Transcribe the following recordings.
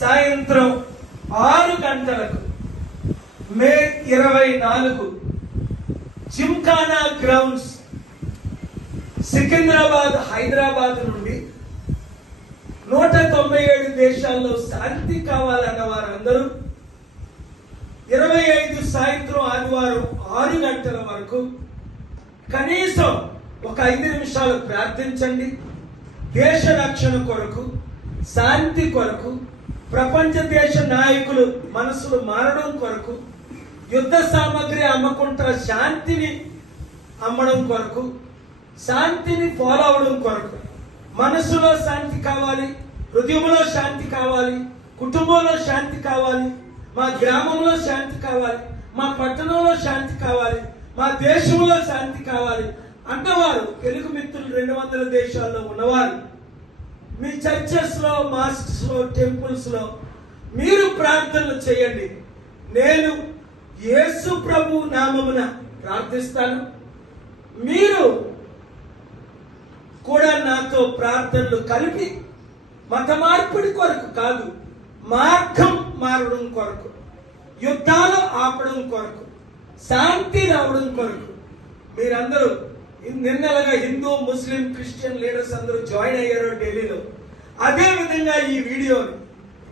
సాయంత్రం ఆరు గంటలకు మే ఇరవై నాలుగు జిమ్ఖానా గ్రౌండ్స్ సికింద్రాబాద్ హైదరాబాద్ నుండి నూట తొంభై ఏడు దేశాల్లో శాంతి కావాలన్న వారందరూ ఇరవై ఐదు సాయంత్రం ఆదివారం ఆరు గంటల వరకు కనీసం ఒక ఐదు నిమిషాలు ప్రార్థించండి. దేశ రక్షణ కొరకు శాంతి కొరకు ప్రపంచ దేశ నాయకులు మనసులు మారడం కొరకు యుద్ధ సామాగ్రి అమ్మకుంటున్న శాంతిని అమ్మడం కొరకు శాంతిని ఫాలో అవడం కొరకు. మనసులో శాంతి కావాలి హృదయంలో శాంతి కావాలి కుటుంబంలో శాంతి కావాలి మా గ్రామంలో శాంతి కావాలి మా పట్టణంలో శాంతి కావాలి మా దేశంలో శాంతి కావాలి. అన్నవారు తెలుగు మిత్రులు రెండు వందల దేశాల్లో ఉన్నవారు. మీ చర్చెస్లో మాస్క్స్లో టెంపుల్స్లో మీరు ప్రార్థనలు చేయండి. నేను యేసు ప్రభు నామమున ప్రార్థిస్తాను. మీరు కూడా నాతో ప్రార్థనలు కలిపి మత మార్పిడి కొరకు కాదు మార్గం మారడం కొరకు యుద్ధాలు ఆపడం కొరకు శాంతి రావడం కొరకు మీరందరూ నిన్నలగా హిందూ ముస్లిం క్రిస్టియన్ లీడర్స్ అందరూ జాయిన్ అయ్యారు ఢిల్లీలో. అదే విధంగా ఈ వీడియోని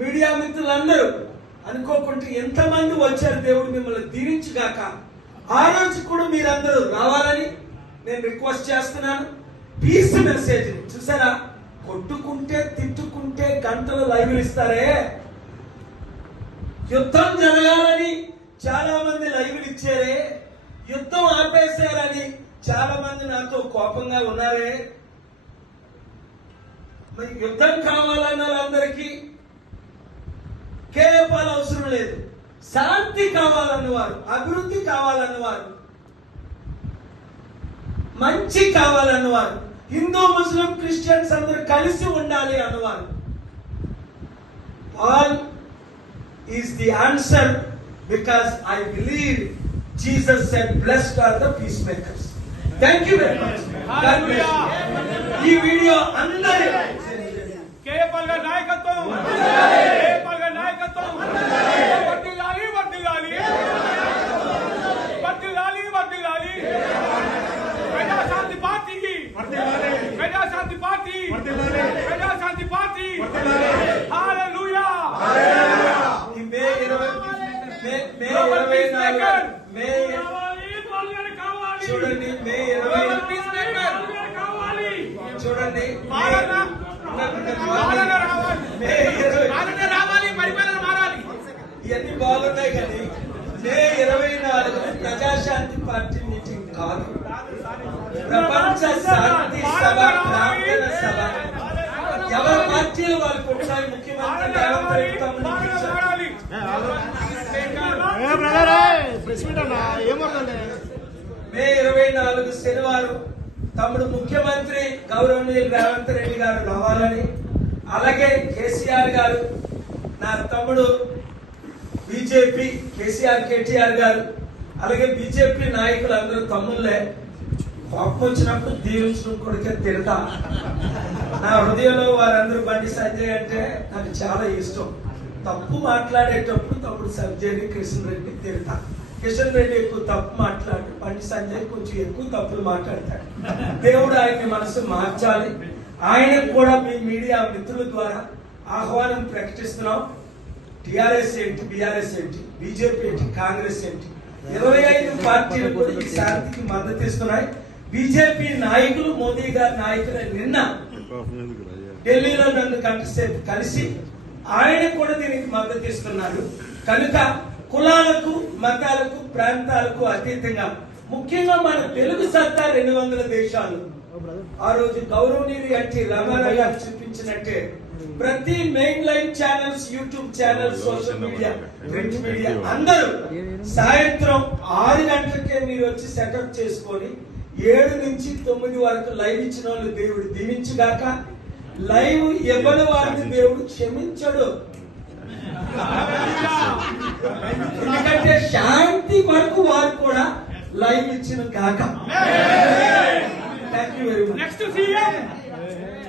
మీడియా మిత్రులందరూ అనుకోకుంటే ఎంతమంది వచ్చారు దేవుడు మిమ్మల్ని దీవించుగాక? ఆ రోజు కూడా మీరందరూ రావాలని నేను రిక్వెస్ట్ చేస్తున్నాను. పీస్ మెసేజ్ చూసారా? కొట్టుకుంటే తిట్టుకుంటే గంటలు లైవ్లు ఇస్తారే? యుద్ధం జరగాలని చాలా మంది లైవ్లు ఇచ్చారే? యుద్ధం ఆపేశారని చాలా మంది నాతో కోపంగా ఉన్నారే? యుద్ధం కావాలన్న వాళ్ళందరికీ కేవలం అవసరం లేదు. శాంతి కావాలన్నవారు అభివృద్ధి కావాలన్నవారు మంచి కావాలన్నవారు హిందూ ముస్లిం క్రిస్టియన్స్ అందరూ కలిసి ఉండాలి అన్నవారు. All is the answer because I believe Jesus said blessed are the peacemakers. Thank you very much. ఈ వీడియో అందరి కేపల్ గారి నాయకత్వం కేపల్ గారి నాయకత్వం వర్దిల్లాలి వర్దిల్లాలి వర్దిల్లాలి వర్దిల్లాలి ప్రజాశాంతి పార్టీకి Praja Shanti party Praja Shanti party hallelujah ఈ మే ఇరవై మే మే ఇరవై నాలుగు మే కావాలి పాల్గొని కావాలి చూడండి మే ఇరవై పాల్గొని కావాలి చూడండి పాలన కాదు. ప్రపంచ శాంతి సభ ప్రార్థన సభ. ఎవరి పార్టీలు వాళ్ళకు ఉంటాయి ముఖ్యమంత్రి రేవంత్ రెడ్డి మే ఇరవై నాలుగు శనివారం తమ్ముడు ముఖ్యమంత్రి గౌరవనీయులు రేవంత్ రెడ్డి గారు రావాలని అలాగే కేసీఆర్ గారు నా తమ్ముడు బీజేపీ కేసీఆర్ కేటీఆర్ గారు అలాగే బీజేపీ నాయకులు అందరూ తమ్ముళ్ళే కోపం వచ్చినప్పుడు దీవించడం కొడుకే తిడతా. నా హృదయంలో వారందరూ బండి సంజయ్ అంటే నాకు చాలా ఇష్టం. తప్పు మాట్లాడేటప్పుడు తప్పుడు సంజయ్ని కిషన్ రెడ్డి తిడతా. కిషన్ రెడ్డి ఎక్కువ తప్పు మాట్లాడు బండి సంజయ్ కొంచెం ఎక్కువ తప్పులు మాట్లాడతాడు. దేవుడు ఆయన్ని మనసు మార్చాలి. ఆయనకు కూడా మీ మీడియా మిత్రుల ద్వారా ఆహ్వానం ప్రకటిస్తున్నాం. టిఆర్ఎస్ ఏంటి బీఆర్ఎస్ ఏంటి బీజేపీ ఏంటి కాంగ్రెస్ ఏంటి? ఇరవై ఐదు పార్టీలు కూడా ఈ శాంతికి మద్దతు ఇస్తున్నాయి. బీజేపీ నాయకులు మోదీ గారి నాయకులు నిన్న ఢిల్లీలో నన్ను గంటసేపు కలిసి ఆయన కూడా దీనికి మద్దతు ఇస్తున్నాడు. కనుక కులాలకు మతాలకు ప్రాంతాలకు అతీతంగా ముఖ్యంగా మన తెలుగు సత్తా రెండు వందల దేశాలు. ఆ రోజు గౌరవనీయులు అంటే రామారావు గారు చూపించినట్టే ప్రతి main line channels YouTube channels social media print media అందరూ సాయంత్రం ఆరు గంటలకే మీరు వచ్చి సెటప్ చేసుకొని ఏడు నుంచి తొమ్మిది వరకు లైవ్ ఇచ్చిన వాళ్ళు దేవుడు దీవించుగాక లైవ్ ఇవ్వని వారిని దేవుడు క్షమించడు. ఎందుకంటే శాంతి వరకు వారు కూడా లైవ్ ఇచ్చిన కాక థ్యాంక్ యూ వెరీ మచ్